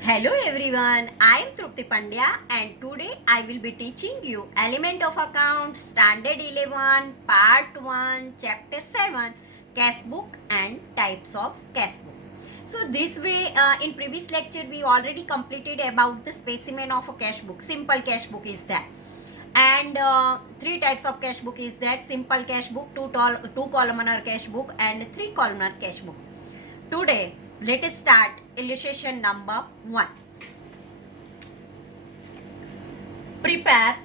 Hello everyone, I am Trupti Pandya and today I will be teaching you Element of Account Standard 11 Part 1 Chapter 7 Cash Book and Types of Cash Book. So this way in previous lecture we already completed about the specimen of a cash book. Simple cash book is that. And three types of cash book is there: simple cash book, two columnar cash book and three columnar cash book. Today let us start illustration number 1. Prepare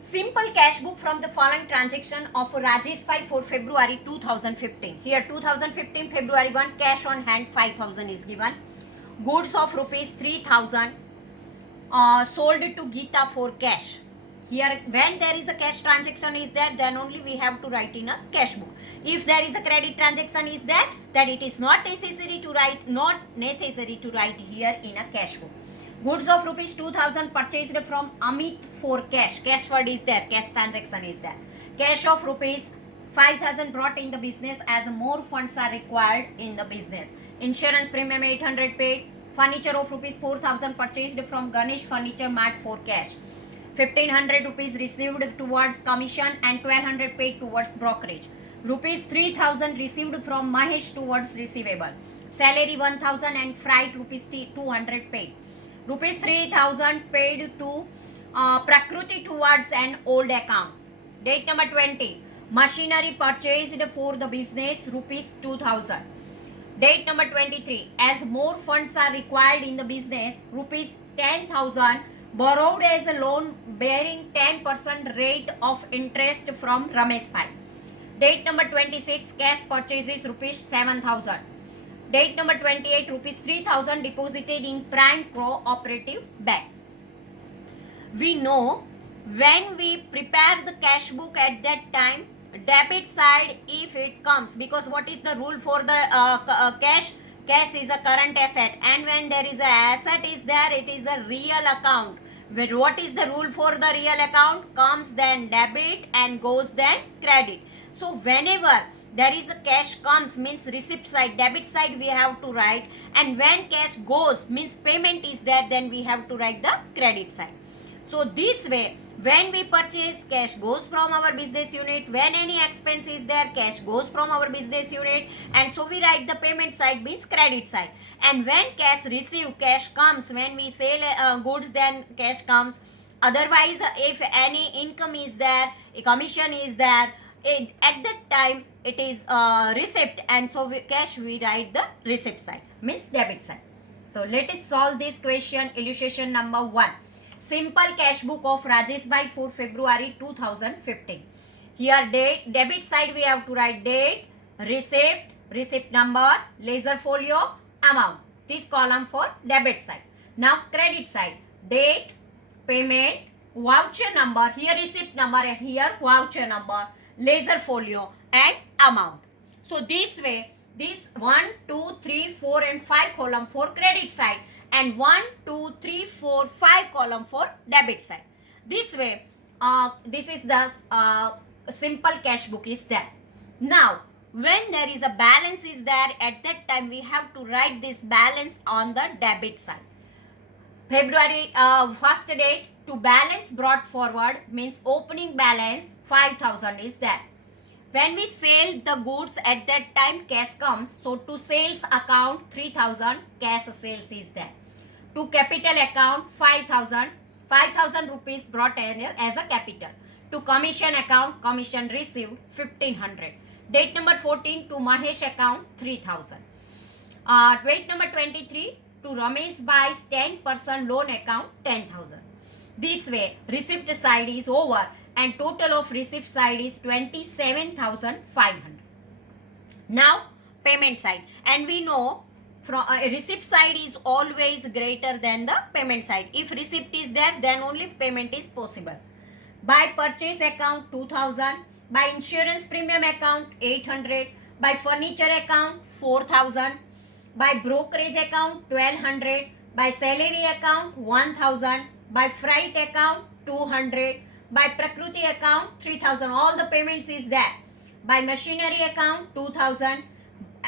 simple cash book from the following transaction of Rajesh Pai for February 2015. Here 2015 February 1, cash on hand 5000 is given. Goods of rupees 3000 sold to Geeta for cash. Here when there is a cash transaction is there, then only we have to write in a cash book. If there is a credit transaction is there, then it is not necessary to write here in a cash book. Goods of rupees 2000 purchased from Amit for cash. Cash word is there, cash transaction is there. Cash of rupees 5000 brought in the business as more funds are required in the business. Insurance premium 800 paid. Furniture of rupees 4000 purchased from Ganesh Furniture Mart for cash. 1500 rupees received towards commission and 1200 paid towards brokerage. Rupees 3000 received from Mahesh towards receivable. Salary 1000 and freight rupees 200 paid. Rupees 3000 paid to Prakruti towards an old account. Date number 20. Machinery purchased for the business rupees 2000. Date number 23. As more funds are required in the business, rupees 10,000 borrowed as a loan bearing 10% rate of interest from Ramesh Pai. Date number 26. Cash purchases rupees 7,000. Date number 28. Rupees 3,000 deposited in Prime Cooperative Bank. We know when we prepare the cash book at that time, debit side if it comes, because what is the rule for the cash is a current asset, and when there is a asset is there, it is a real account. What is the rule for the real account? Comes then debit and goes then credit. So whenever there is a cash comes means receipt side, debit side we have to write, and when cash goes means payment is there, then we have to write the credit side. So this way, when we purchase, cash goes from our business unit. When any expense is there, cash goes from our business unit. And so we write the payment side means credit side. And when cash receive, cash comes. When we sell goods, then cash comes. Otherwise, if any income is there, a commission is there, at that time it is receipt. And so cash we write the receipt side means debit side. So let us solve this question. Illustration number 1. Simple cash book of Rajesh Bai for February 2015. Here date, debit side we have to write date, receipt number, ledger folio, amount. This column for debit side. Now credit side, date, payment, voucher number, here receipt number and here voucher number, ledger folio and amount. So this way, this 1, 2, 3, 4 and 5 column for credit side, and 1, 2, 3, 4, 5 column for debit side. This way, this is the simple cash book is there. Now, when there is a balance is there, at that time we have to write this balance on the debit side. February first date to balance brought forward means opening balance 5000 is there. When we sell the goods at that time cash comes, so to sales account 3000 cash sales is there. To capital account 5000 rupees brought as a capital. To commission account commission received 1500. Date number 14 to Mahesh account 3000. Date number 23 to Ramesh Bai's 10% loan account 10,000. This way receipt side is over and total of receipt side is 27,500. Now payment side, and we know from receipt side is always greater than the payment side. If receipt is there, then only payment is possible. By purchase account 2000, by insurance premium account 800, by furniture account 4000, by brokerage account 1200, by salary account 1000, by freight account 200, by Prakruti account 3000. All the payments is there. By machinery account 2000,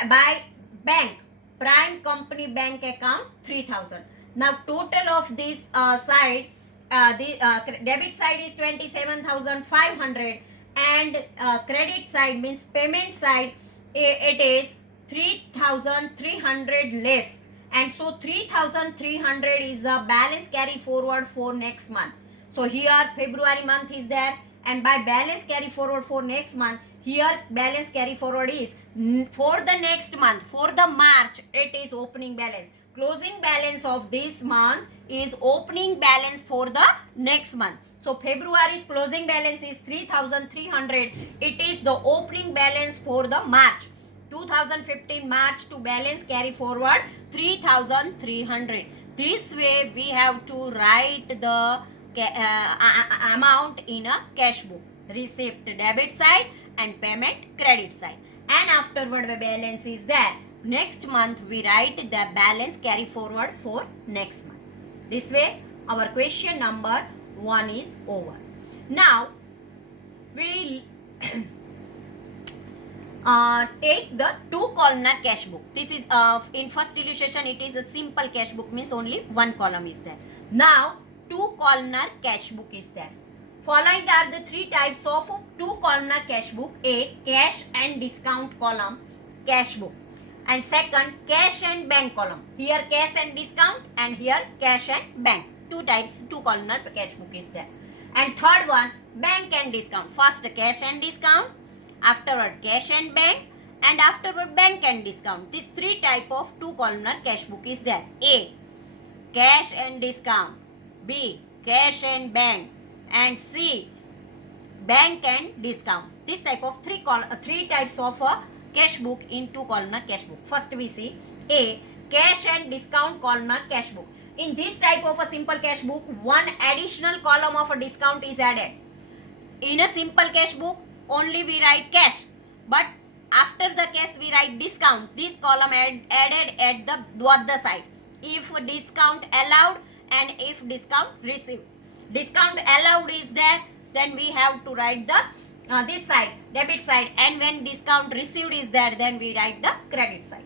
by bank Prime Company Bank account 3000. Now total of this side, the debit side is 27,500 and credit side means payment side, it is 3,300 less, and so 3,300 is the balance carry forward for next month. So here February month is there, and by balance carry forward for next month, here balance carry forward is for the next month, for the March, it is opening balance. Closing balance of this month is opening balance for the next month. So February's closing balance is 3,300. It is the opening balance for the March 2015 March to balance carry forward 3,300. This way we have to write the amount in a cash book. Receipt debit side and payment credit side. And afterward the balance is there. Next month we write the balance carry forward for next month. This way our question number 1 is over. Now we take the 2 columnar cash book. This is in first illustration it is a simple cash book, means only 1 column is there. Now 2 columnar cash book is there. Following are the 3 types of 2 columnar cash book. A, cash and discount column cash book, and second, cash and bank column. Here cash and discount, and here cash and bank. 2 types, 2 columnar cash book is there. And third one, bank and discount. First cash and discount, afterward cash and bank, and afterward bank and discount. These 3 type of 2 columnar cash book is there. A, cash and discount. B, cash and bank. And C, bank and discount. This type of 3 types of cash book in 2 columnar cash book. First we see A, cash and discount columnar cash book. In this type of a simple cash book, 1 additional column of a discount is added. In a simple cash book, only we write cash, but after the cash we write discount. This column added at the both the side. If discount allowed and if discount received. Discount allowed is there, then we have to write the this side, debit side, and when discount received is there, then we write the credit side.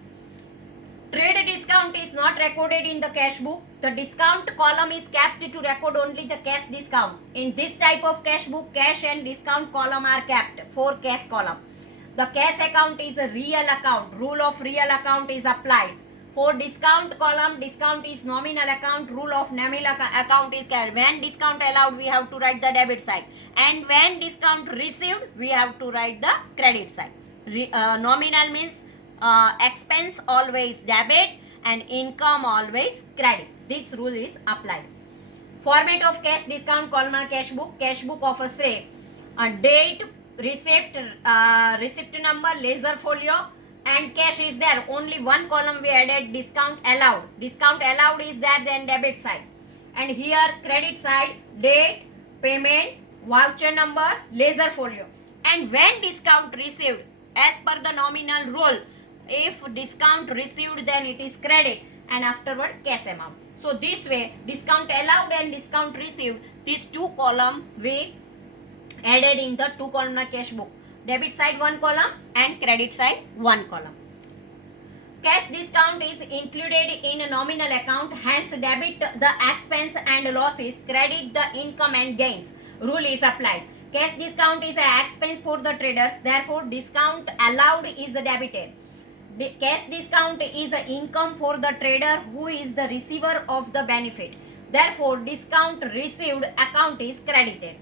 Trade discount is not recorded in the cash book. The discount column is kept to record only the cash discount. In this type of cash book, cash and discount column are kept for cash column. The cash account is a real account. Rule of real account is applied. For discount column, discount is nominal account. Rule of nominal account is carried. When discount allowed, we have to write the debit side. And when discount received, we have to write the credit side. Nominal means expense always debit and income always credit. This rule is applied. Format of cash discount columnar cash book of a say date, receipt number, ledger folio, and cash is there. Only 1 column we added, discount allowed. Discount allowed is there, then debit side. And here credit side, date, payment, voucher number, ledger folio. And when discount received, as per the nominal rule, if discount received, then it is credit, and afterward cash amount. So this way, discount allowed and discount received, these 2 column we added in the 2 columnar cash book. Debit side 1 column and credit side 1 column. Cash discount is included in a nominal account, hence debit the expense and losses, credit the income and gains. Rule is applied. Cash discount is an expense for the traders, therefore discount allowed is debited. The cash discount is an income for the trader who is the receiver of the benefit. Therefore, discount received account is credited.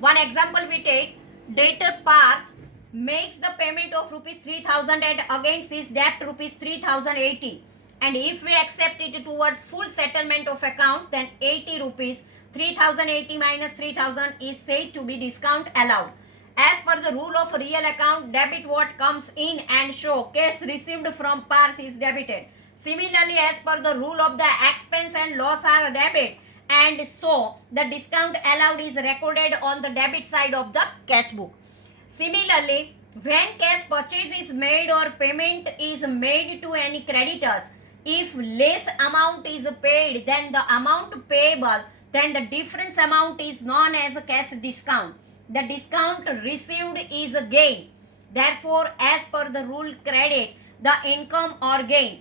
One example we take, debtor Parth makes the payment of rupees 3,000 and against his debt rupees 3,080. And if we accept it towards full settlement of account, then 80 rupees, 3,080 minus 3,000 is said to be discount allowed. As per the rule of real account, debit what comes in and show cash received from Parth is debited. Similarly, as per the rule of the expense and loss are debit, and so the discount allowed is recorded on the debit side of the cash book. Similarly, when cash purchase is made or payment is made to any creditors, if less amount is paid than the amount payable, then the difference amount is known as a cash discount. The discount received is a gain. Therefore, as per the rule credit, the income or gain.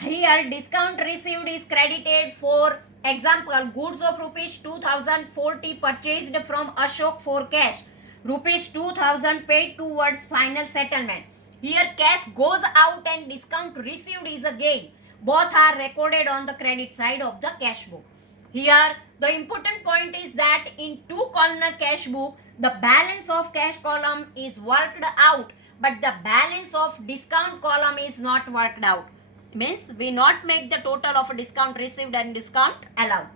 Here discount received is credited. For example, goods of rupees 2040 purchased from Ashok for cash, rupees 2000 paid towards final settlement. Here cash goes out and discount received is a gain. Both are recorded on the credit side of the cash book. Here the important point is that in two columnar cash book, the balance of cash column is worked out, but the balance of discount column is not worked out. Means we not make the total of discount received and discount allowed.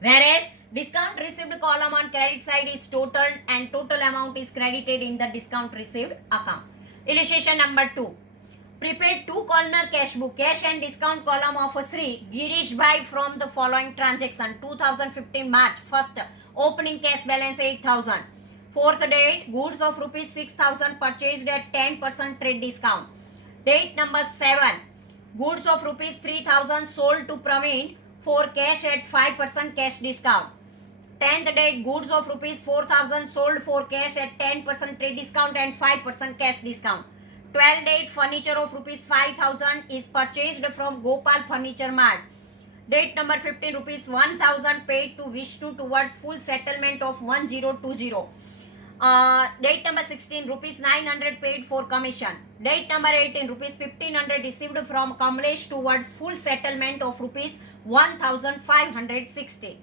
Whereas discount received column on credit side is total and total amount is credited in the discount received account. Illustration number 2. Prepared two columnar cash book, cash and discount column of Sri Girish Bhai from the following transaction. 2015 March 1st, opening cash balance 8,000. 4th date, goods of rupees 6,000 purchased at 10% trade discount. Date number 7, goods of rupees 3,000 sold to Praveen for cash at 5% cash discount. 10th date, goods of rupees 4,000 sold for cash at 10% trade discount and 5% cash discount. 12th date, furniture of rupees 5,000 is purchased from Gopal Furniture Mart. Date number 15, rupees 1,000 paid to Vishnu towards full settlement of 1020. Date number 16, rupees 900 paid for commission. Date number 18, rupees 1,500 received from Kamlesh towards full settlement of rupees 1,560.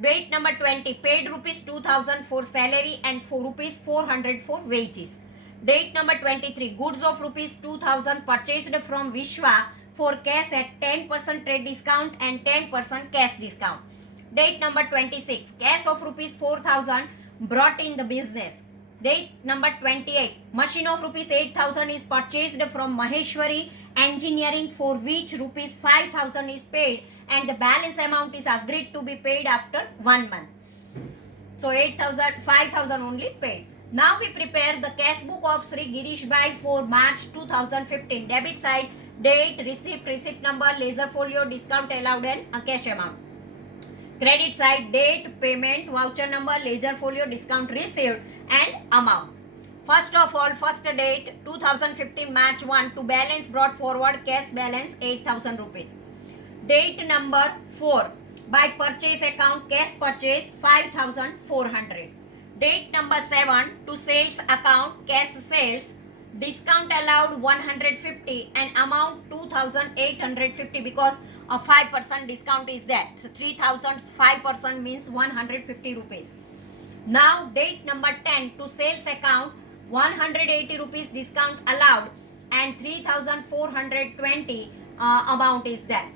Date number 20, paid rupees 2,000 for salary and for rupees 400 for wages. Date number 23, goods of rupees 2,000 purchased from Vishwa for cash at 10% trade discount and 10% cash discount. Date number 26, cash of rupees 4,000 brought in the business. Date number 28, machine of rupees 8,000 is purchased from Maheshwari Engineering for which rupees 5,000 is paid and the balance amount is agreed to be paid after 1 month. So 8,000, 5,000 only paid. Now we prepare the cash book of Sri Girish Bhai for March 2015. Debit side, date, receipt number, ledger folio, discount allowed and a cash amount. Credit side, date, payment, voucher number, ledger folio, discount received and amount. First of all, first date 2015 March 1 to balance brought forward cash balance 8,000 rupees. Date number 4 by purchase account cash purchase 5,400. Date number 7 to sales account cash sales discount allowed 150 and amount 2,850 because a 5% discount is that. So 3,000 5% means 150 rupees. Now date number 10 to sales account 180 rupees discount allowed and 3,420 amount is that.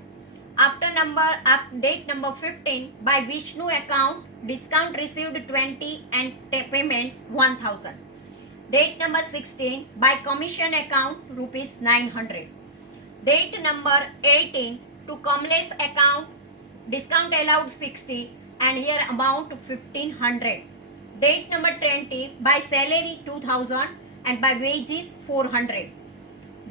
After date number 15 by Vishnu account discount received 20 and payment 1,000. Date number 16 by commission account rupees 900. Date number 18 to Kamlesh account discount allowed 60 and here amount 1,500. Date number 20 by salary 2,000 and by wages 400.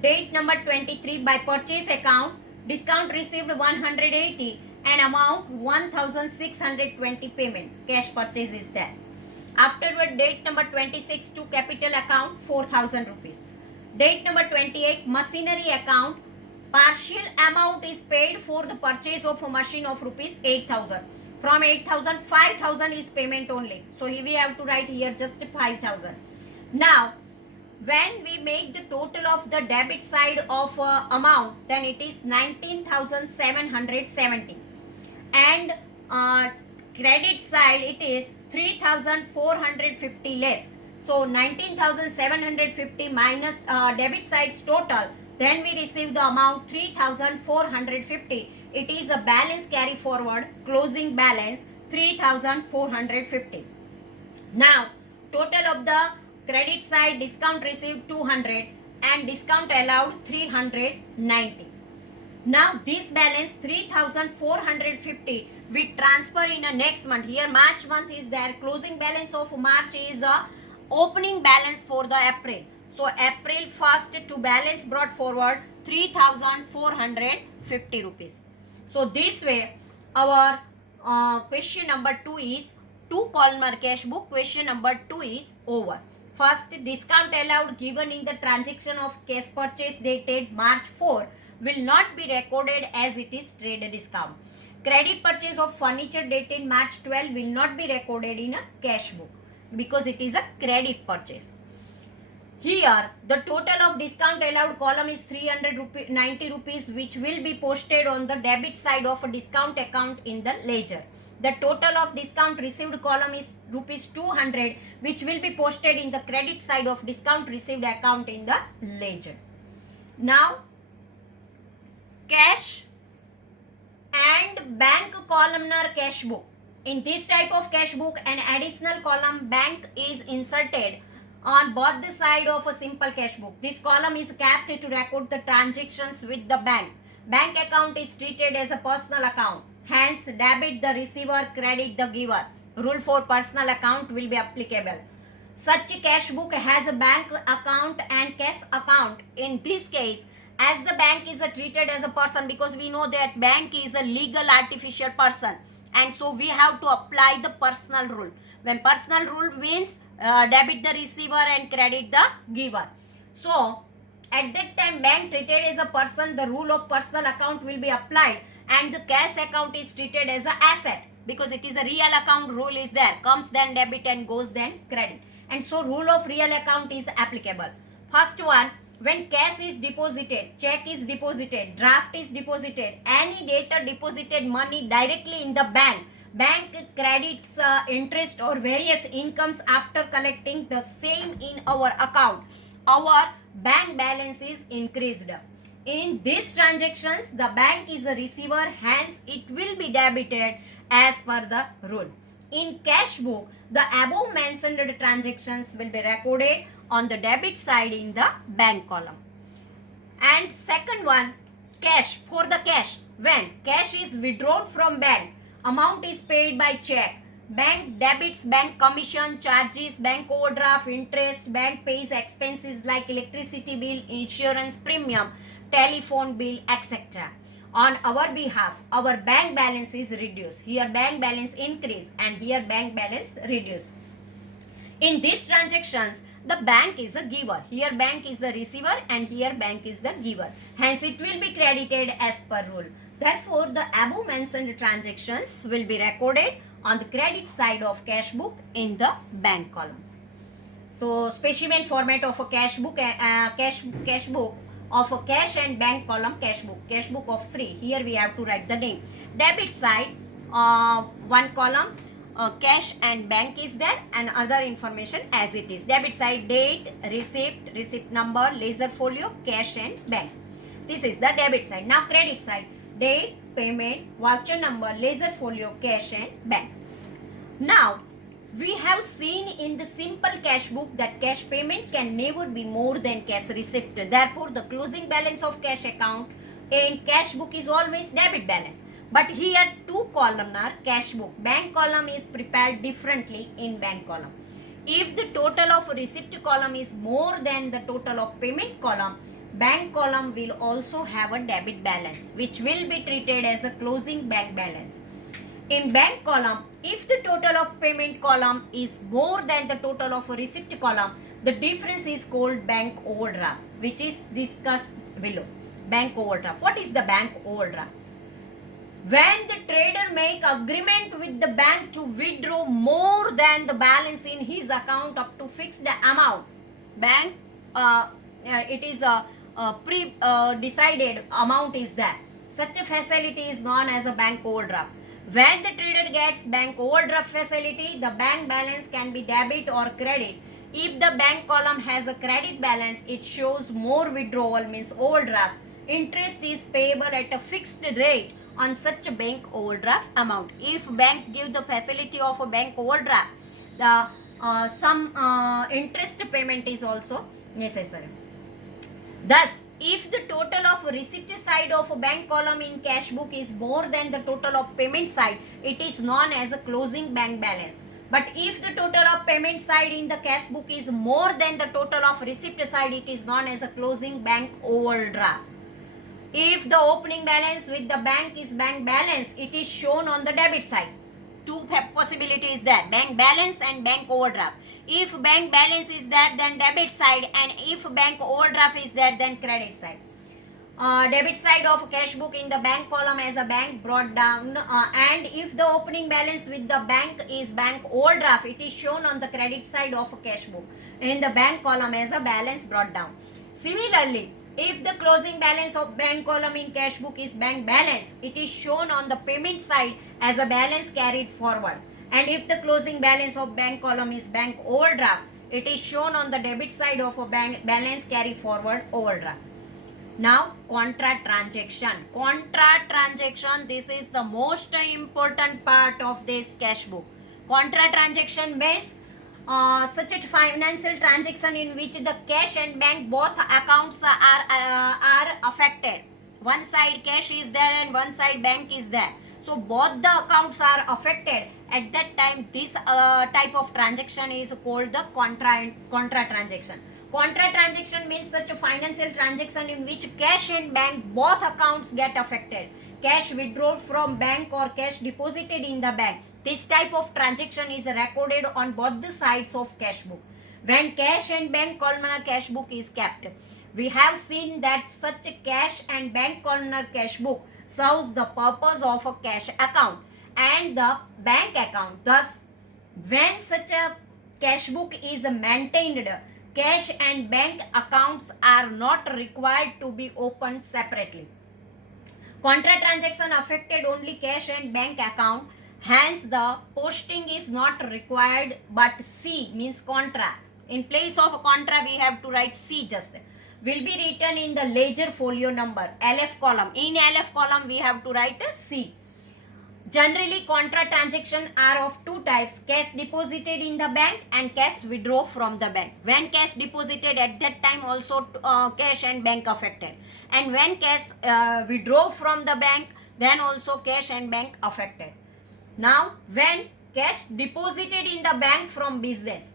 Date number 23 by purchase account discount received 180 and amount 1,620 payment. Cash purchase is there. Afterward date number 26 to capital account 4,000 rupees. Date number 28 machinery account partial amount is paid for the purchase of a machine of rupees 8,000. From 8,000 5,000 is payment only. So we have to write here just 5,000. Now when we make the total of the debit side of amount, then it is 19,770 and credit side it is 3,450 less. So 19,750 minus debit side's total, then we receive the amount 3,450. It is a balance carry forward, closing balance 3,450. Now total of the credit side discount received 200 and discount allowed 390. Now this balance 3,450 we transfer in a next month. Here March month is there. Closing balance of March is a opening balance for the April. So April 1st to balance brought forward 3,450 rupees. So this way our question number 2 is 2 columnar cash book. Question number 2 is over. First, discount allowed given in the transaction of cash purchase dated March 4 will not be recorded as it is trade discount. Credit purchase of furniture dated March 12 will not be recorded in a cash book because it is a credit purchase. Here, the total of discount allowed column is 390 rupees, which will be posted on the debit side of a discount account in the ledger. The total of discount received column is rupees 200, which will be posted in the credit side of discount received account in the ledger. Now, cash and bank columnar cash book. In this type of cash book, an additional column bank is inserted on both the side of a simple cash book. This column is kept to record the transactions with the bank. Bank account is treated as a personal account. Hence, debit the receiver, credit the giver. Rule for personal account will be applicable. Such cash book has a bank account and cash account. In this case, as the bank is treated as a person, because we know that bank is a legal artificial person, and so we have to apply the personal rule. When personal rule means debit the receiver and credit the giver. So at that time, bank treated as a person, the rule of personal account will be applied, and the cash account is treated as an asset because it is a real account. Rule is there, comes then debit and goes then credit, and so rule of real account is applicable. First one, when cash is deposited, check is deposited, draft is deposited, any debtor deposited money directly in the bank, bank credits interest or various incomes after collecting the same in our account, our bank balance is increased. In these transactions, the bank is a receiver, hence it will be debited as per the rule. In cash book, the above mentioned transactions will be recorded on the debit side in the bank column. And second one, cash. For the cash, when cash is withdrawn from bank, amount is paid by check. Bank debits bank commission, charges, bank overdraft, interest, bank pays expenses like electricity bill, insurance premium, telephone bill, etc. On our behalf, our bank balance is reduced. Here bank balance increase and here bank balance reduce. In these transactions, the bank is a giver. Here bank is the receiver and here bank is the giver. Hence it will be credited as per rule. Therefore, the above mentioned transactions will be recorded on the credit side of cash book in the bank column. So, specimen format of a cash book, cash book of a cash and bank column cash book of Sri. Here we have to write the name. Debit side, one column cash and bank is there, and other information as it is. Debit side, date, receipt number, ledger folio, cash and bank. This is the debit side. Now credit side, date, payment, voucher number, ledger folio, cash and bank. Now we have seen in the simple cash book that cash payment can never be more than cash receipt. Therefore, the closing balance of cash account in cash book is always debit balance. But here two columnar cash book, bank column is prepared differently in bank column. If the total of receipt column is more than the total of payment column, bank column will also have a debit balance, which will be treated as a closing bank balance. In bank column, if the total of payment column is more than the total of receipt column, the difference is called bank overdraft, which is discussed below. Bank overdraft. What is the bank overdraft? When the trader make agreement with the bank to withdraw more than the balance in his account up to fixed amount, bank it is a decided amount is there. Such a facility is known as a bank overdraft. When the trader gets bank overdraft facility, the bank balance can be debit or credit. If the bank column has a credit balance, it shows more withdrawal, means overdraft. Interest is payable at a fixed rate on such a bank overdraft amount. If bank give the facility of a bank overdraft, the some interest payment is also necessary. Thus, if the total of receipt side of a bank column in cash book is more than the total of payment side, it is known as a closing bank balance. But if the total of payment side in the cash book is more than the total of receipt side, it is known as a closing bank overdraft. If the opening balance with the bank is bank balance, it is shown on the debit side. Two possibilities there, bank balance and bank overdraft. If bank balance is there, then debit side, and if bank overdraft is there, then credit side. Debit side of cash book in the bank column as a bank brought down, and if the opening balance with the bank is bank overdraft, it is shown on the credit side of a cash book in the bank column as a balance brought down. Similarly, if the closing balance of bank column in cash book is bank balance, it is shown on the payment side as a balance carried forward. And if the closing balance of bank column is bank overdraft, it is shown on the debit side of a bank balance carry forward overdraft. Now, contra transaction. Contra transaction, this is the most important part of this cash book. Contra transaction means such a financial transaction in which the cash and bank both accounts are affected. One side cash is there and one side bank is there. So both the accounts are affected. At that time, this type of transaction is called the contra transaction. Contra transaction means such a financial transaction in which cash and bank both accounts get affected. Cash withdrawn from bank or cash deposited in the bank. This type of transaction is recorded on both the sides of cash book. When cash and bank columnar cash book is kept, we have seen that such a cash and bank columnar cash book serves the purpose of a cash account and the bank account. Thus, when such a cash book is maintained, cash and bank accounts are not required to be opened separately. Contra transaction affected only cash and bank account, hence the posting is not required, but C means contra. In place of contra, we have to write C just. Will be written in the ledger folio number, LF column. In LF column, we have to write a C. Generally, contra transactions are of two types, cash deposited in the bank and cash withdraw from the bank. When cash deposited, at that time also cash and bank affected. And when cash withdraw from the bank, then also cash and bank affected. Now, when cash deposited in the bank from business,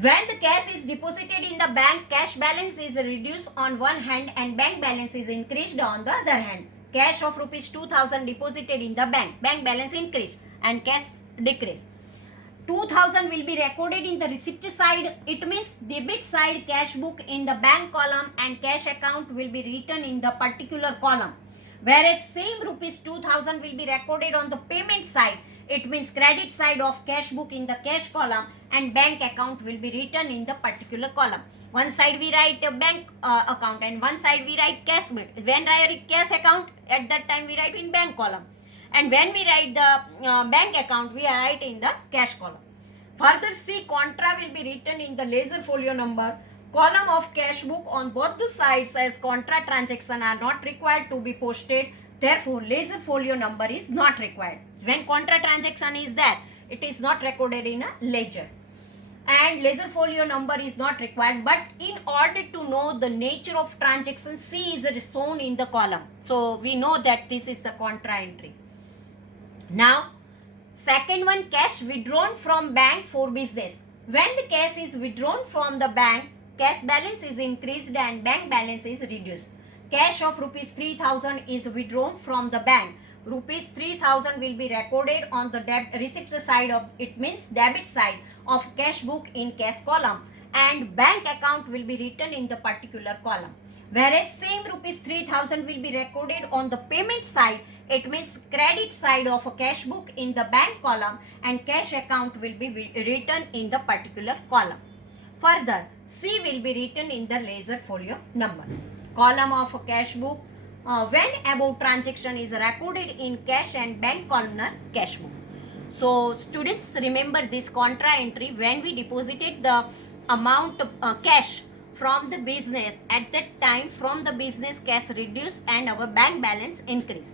when the cash is deposited in the bank, cash balance is reduced on one hand and bank balance is increased on the other hand. Cash of rupees 2000 deposited in the bank, bank balance increased and cash decreased. 2000 will be recorded in the receipt side. It means debit side cash book in the bank column and cash account will be written in the particular column. Whereas same rupees 2000 will be recorded on the payment side. It means credit side of cash book in the cash column and bank account will be written in the particular column. One side we write a bank account and one side we write cash book. When write cash account, at that time we write in bank column. And when we write the bank account, we write in the cash column. Further, C contra will be written in the ledger folio number column of cash book on both the sides, as contra transaction are not required to be posted. Therefore, ledger folio number is not required. When contra transaction is there, it is not recorded in a ledger. And ledger folio number is not required, but in order to know the nature of transaction, C is shown in the column. So we know that this is the contra entry. Now, second one, cash withdrawn from bank for business. When the cash is withdrawn from the bank, cash balance is increased and bank balance is reduced. Cash of rupees 3000 is withdrawn from the bank. Rupees 3000 will be recorded on the receipt side of, it means debit side of cash book in cash column, and bank account will be written in the particular column. Whereas same rupees 3000 will be recorded on the payment side, it means credit side of a cash book in the bank column and cash account will be written in the particular column. Further, C will be written in the ledger folio number. Column of a cash book, when above transaction is recorded in cash and bank columnar cash book. So students, remember this contra entry. When we deposited the amount of cash from the business, at that time from the business cash reduced and our bank balance increased.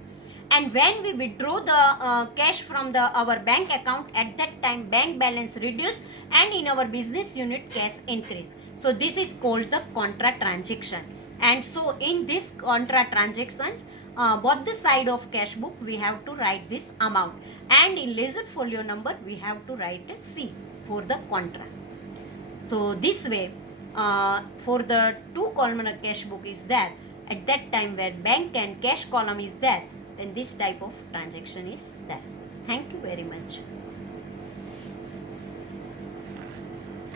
And when we withdraw the cash from our bank account, at that time bank balance reduced and in our business unit cash increased. So this is called the contra transaction. And so in this contra transactions, both the side of cash book we have to write this amount, and in ledger folio number we have to write a C for the contra. So this way, for the two columnar cash book is there, at that time where bank and cash column is there, then this type of transaction is there. Thank you very much.